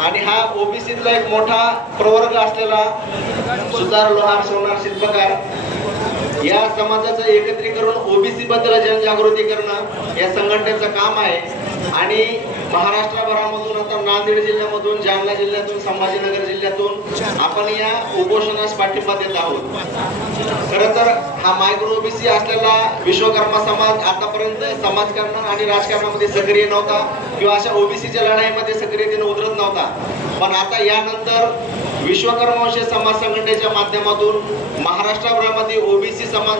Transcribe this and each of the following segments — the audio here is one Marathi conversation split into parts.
आणि हा ओबीसीतला एक मोठा प्रवर्ग असलेला सुतार, लोहार, सोनार, शिल्पकार या समाजाचं एकत्रीकरण, ओबीसी बद्दल जनजागृती करणं या संघटनेचं काम आहे. आणि महाराष्ट्रभरामधून आता नांदेड जिल्ह्यामधून, जालना जिल्ह्यातून, संभाजीनगर जिल्ह्यातून आपण या उपोषणास पाठिंबा देत आहोत. खरं तर हा मायक्रो ओबीसी असलेला विश्वकर्मा समाज आतापर्यंत समाजकारण आणि राजकारणामध्ये सक्रिय नव्हता किंवा अशा ओबीसीच्या लढाईमध्ये सक्रियतेने उतरत नव्हता. पण आता यानंतर विश्वकर्मवंशी समाज संघटनेच्या माध्यमातून महाराष्ट्रभरामध्ये ओबीसी समाज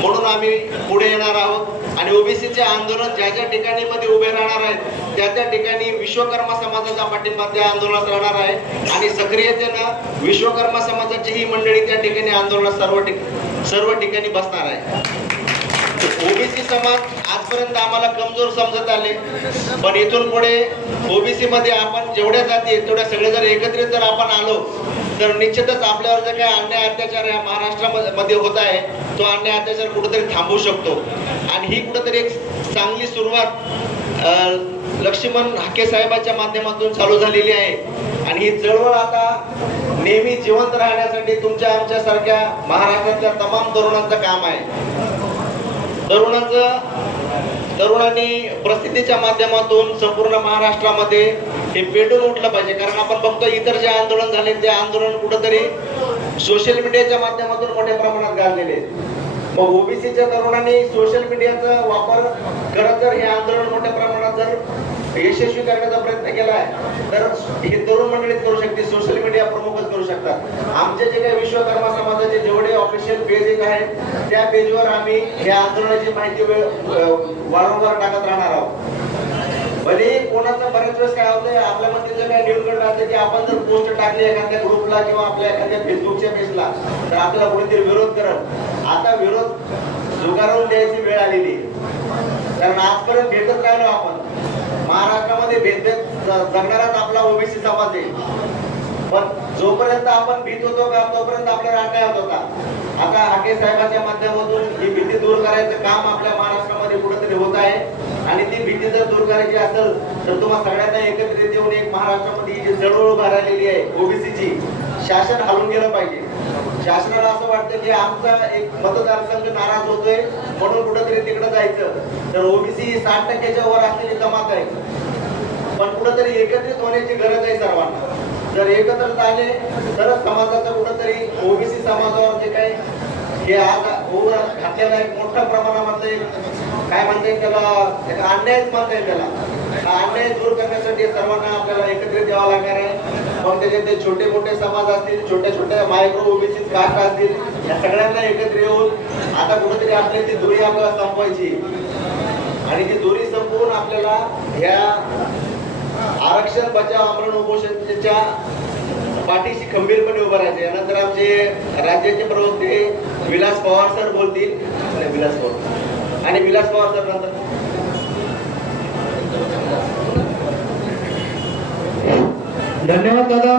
म्हणून आम्ही पुढे येणार आहोत आणि ओबीसीचे आंदोलन ज्या ज्या ठिकाणी मध्ये उभे राहणार आहेत त्या त्या ठिकाणी विश्वकर्मा समाजाचा पाठिंबा त्या आंदोलनात राहणार आहे. आणि सक्रियतेनं विश्वकर्मा समाजाची ही मंडळी त्या ठिकाणी आंदोलनात सर्व ठिकाणी बसणार आहे. ओबीसी समाज आजपर्यंत आम्हाला कमजोर समजत आले, पण इथून पुढे ओबीसी मध्ये आपण जेवढ्या जाती आहेत तेवढ्या सगळे जर एकत्रित जर आपण आलो तर निश्चितच आपल्यावर जे काही अन्याय अत्याचार या महाराष्ट्रामध्ये होत आहे तो अन्याय अत्याचार कुठेतरी थांबवू शकतो. आणि ही कुठेतरी एक चांगली सुरुवात लक्ष्मण हाके साहेबांच्या माध्यमातून चालू झालेली आहे. आणि ही चळवळ आता नेहमी जिवंत राहण्यासाठी तुमच्या आमच्यासारख्या महाराष्ट्रातल्या तमाम तरुणांचं काम आहे. तरुणांनी प्रसिद्धीच्या माध्यमातून संपूर्ण महाराष्ट्रामध्ये हे पेटून उठलं पाहिजे. कारण आपण बघतो इतर जे आंदोलन झाले ते आंदोलन कुठेतरी सोशल मीडियाच्या माध्यमातून मोठ्या प्रमाणात गाजलेले आहेत. मग ओबीसीच्या तरुणांनी सोशल मीडियाचा वापर करत जर हे आंदोलन मोठ्या प्रमाणात जर यशस्वी करण्याचा प्रयत्न केला आहे तर हे तरुण मंडळीच करू शकते, सोशल मीडिया प्रमुखच करू शकतात. आमचे जे काही विश्वकर्मा समाजाचे जेवढे ऑफिशियल पेजेस आहेत त्या पेजवर आम्ही या आंदोलनाची माहिती वारंवार टाकत राहणार आहोत. भले कोणाचा बऱ्याच वेळेस काय होतंय आपल्यामध्ये जे काही न्यूनगंड राहते की आपण जर पोस्ट टाकली एखाद्या ग्रुपला किंवा आपल्या एखाद्या फेसबुकच्या पेजला तर आपल्याला कोणीतरी विरोध करत. आता विरोध झुगारून द्यायची वेळ आलेली आहे. कारण आजपर्यंत भेटत राहिलो आपण, महाराष्ट्रामध्ये भेदभेद जगणाराच आपला ओबीसी समाज आहे. पण जोपर्यंत आपण भीत होतो का तोपर्यंत आपल्याला अन्याय होत होता. आता हाके साहेबांच्या माध्यमातून ही भीती दूर करायचं काम आपल्या महाराष्ट्रामध्ये कुठेतरी होत आहे. आणि ती भीती जर दूर करायची असेल तर तुम्हाला सगळ्यांना एकत्रित येऊन एक महाराष्ट्रामध्ये जी चळवळ उभा राहिलेली आहे ओबीसीची, शासन हलवून गेलं पाहिजे. शासनाला असं वाटतं की आमचा एक मतदारसंघ नाराज होतोय म्हणून कुठेतरी तिकडे जायचं. तर ओबीसी 60% वर असलेली जमात आहे, पण कुठेतरी एकत्रित होण्याची गरज आहे सर्वांना. जर एकत्र आले तरच समाजाचं कुठेतरी ओबीसी समाजावर जे काही हे आज होऊन घातलेला एक मोठ्या प्रमाणामध्ये काय म्हणते त्याला अन्यायच म्हणता त्याला, अन्याय दूर करण्यासाठी सर्वांना आपल्याला एकत्रित यावं लागणार आहे. मग त्याचे ते छोटे मोठे समाज असतील, छोट्या छोट्या मायक्रो ओबीसी कास्ट असतील, या सगळ्यांना एकत्र येऊन आता कुठेतरी आपली ती दुरी आपल्याला संपवायची. आणि ती दुरी संपवून आपल्याला ह्या आरक्षण बचाव आंदोलन उपोषणाच्या पाठीशी खंबीरपणे उभं राहायचे. यानंतर आमचे राज्याचे प्रवक्ते विलास पवार सर बोलतील. विलास पवार सर नंतर. धन्यवाद दादा.